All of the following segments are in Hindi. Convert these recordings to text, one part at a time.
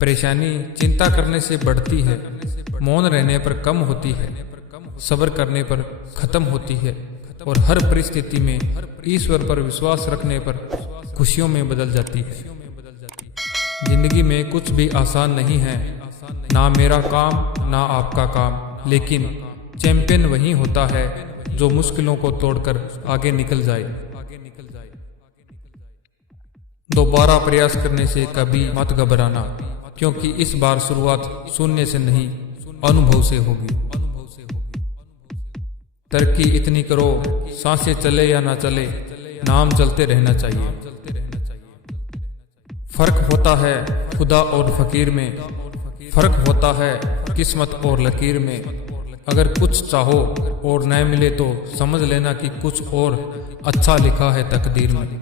परेशानी चिंता करने से बढ़ती है, मौन रहने पर कम होती है, सब्र करने पर खत्म होती है और हर परिस्थिति में ईश्वर पर विश्वास रखने पर खुशियों में बदल जाती है। जिंदगी में कुछ भी आसान नहीं है, ना मेरा काम ना आपका काम, लेकिन चैंपियन वही होता है जो मुश्किलों को तोड़कर आगे निकल जाए। दोबारा प्रयास करने से कभी मत घबराना, क्योंकि इस बार शुरुआत शून्य से नहीं अनुभव से होगी। तरक्की इतनी करो, सांसें चले या ना चले, नाम चलते रहना चाहिए। फर्क होता है खुदा और फकीर में, फर्क होता है किस्मत और लकीर में। अगर कुछ चाहो और न मिले तो समझ लेना कि कुछ और अच्छा लिखा है तकदीर में।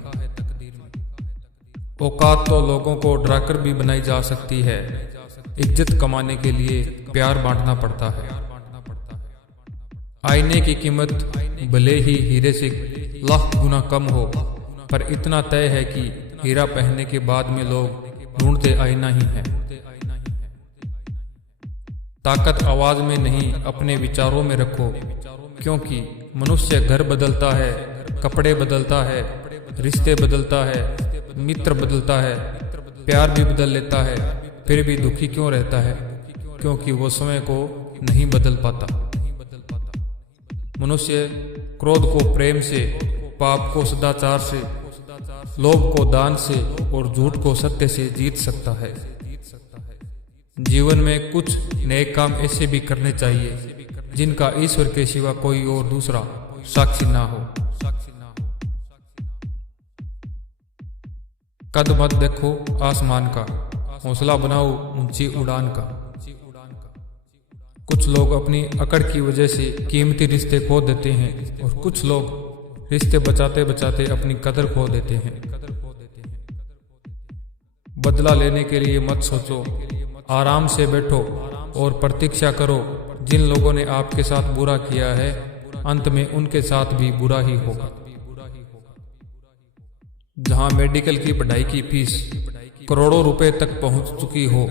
औकात तो लोगों को डराकर भी बनाई जा सकती है, इज्जत कमाने के लिए प्यार बांटना पड़ता है। आईने की कीमत भले ही हीरे से लाख गुना कम हो, पर इतना तय है कि हीरा पहनने के बाद में लोग ढूंढते आईना ही है। ताकत आवाज में नहीं अपने विचारों में रखो, क्योंकि मनुष्य घर बदलता है, कपड़े बदलता है, रिश्ते बदलता है, मित्र बदलता है, प्यार भी बदल लेता है, फिर भी दुखी क्यों रहता है? क्योंकि वो समय को नहीं बदल पाता। मनुष्य क्रोध को प्रेम से, पाप को सदाचार से, लोभ को दान से और झूठ को सत्य से जीत सकता है। जीवन में कुछ नए काम ऐसे भी करने चाहिए जिनका ईश्वर के सिवा कोई और दूसरा साक्षी ना हो। कद मत देखो आसमान का, हौसला बनाओ ऊंची उड़ान का। कुछ लोग अपनी अकड़ की वजह से कीमती रिश्ते खो देते हैं और कुछ लोग रिश्ते बचाते बचाते अपनी कदर खो देते हैं। बदला लेने के लिए मत सोचो, आराम से बैठो और प्रतीक्षा करो। जिन लोगों ने आपके साथ बुरा किया है, अंत में उनके साथ भी बुरा ही होगा। जहां मेडिकल की पढ़ाई की फीस करोड़ों रुपए तक पहुंच चुकी हो,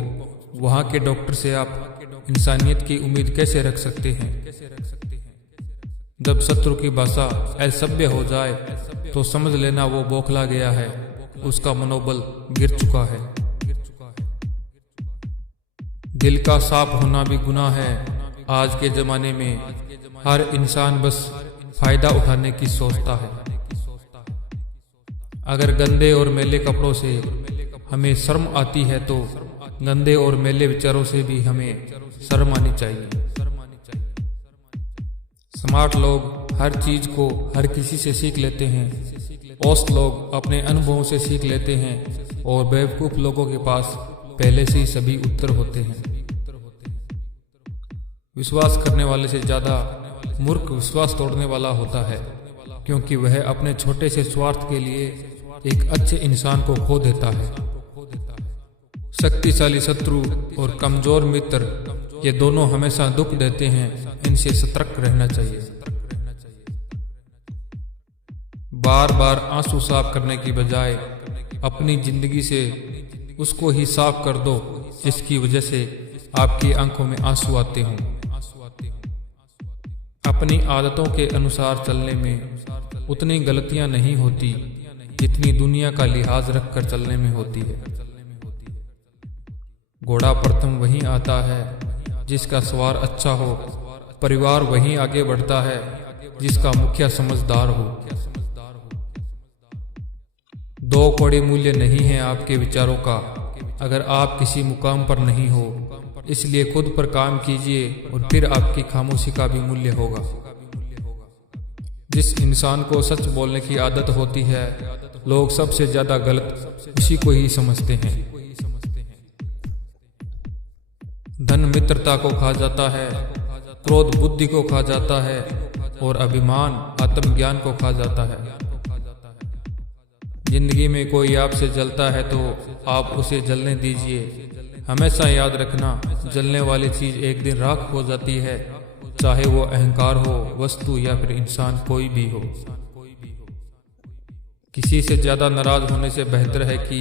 वहां के डॉक्टर से आप इंसानियत की उम्मीद कैसे रख सकते हैं? जब शत्रु की भाषा असभ्य हो जाए तो समझ लेना वो बौखला गया है, उसका मनोबल गिर चुका है। दिल का साफ होना भी गुनाह है। आज के जमाने में हर इंसान बस फायदा उठाने की सोचता है। अगर गंदे और मैले कपड़ों से हमें शर्म आती है तो गंदे और मैले विचारों से भी हमें शर्म आनी चाहिए। स्मार्ट लोग हर चीज को हर किसी से सीख लेते हैं, औसत लोग अपने अनुभवों से सीख लेते हैं और बेवकूफ लोगों के पास पहले से ही सभी उत्तर होते हैं। विश्वास करने वाले से ज्यादा मूर्ख विश्वास तोड़ने वाला होता है, क्योंकि वह अपने छोटे से स्वार्थ के लिए एक अच्छे इंसान को खो देता है। शक्तिशाली शत्रु और कमजोर मित्र, ये दोनों हमेशा दुख देते हैं, इनसे सतर्क रहना चाहिए। बार बार आंसू साफ करने की बजाय अपनी जिंदगी से उसको ही साफ कर दो जिसकी वजह से आपकी आंखों में आंसू आते हों। अपनी आदतों के अनुसार चलने में उतनी गलतियां नहीं होती जितनी दुनिया का लिहाज रखकर चलने में होती है। घोड़ा प्रथम वहीं आता है जिसका सवार अच्छा हो, परिवार वहीं आगे बढ़ता है जिसका मुखिया समझदार हो। दो कौड़ी मूल्य नहीं है आपके विचारों का अगर आप किसी मुकाम पर नहीं हो, इसलिए खुद पर काम कीजिए और फिर आपकी खामोशी का भी मूल्य होगा। जिस इंसान को सच बोलने की आदत होती है, लोग सबसे ज्यादा गलत उसी को ही समझते हैं। धन मित्रता को खा जाता है, क्रोध बुद्धि को खा जाता है और अभिमान आत्मज्ञान को खा जाता है। जिंदगी में कोई आपसे जलता है तो आप उसे जलने दीजिए। हमेशा याद रखना, जलने वाली चीज एक दिन राख हो जाती है, चाहे वो अहंकार हो, वस्तु या फिर इंसान कोई भी हो। किसी से ज़्यादा नाराज़ होने से बेहतर है कि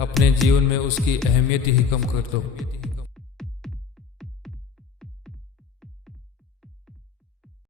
अपने जीवन में उसकी अहमियत ही कम कर दो।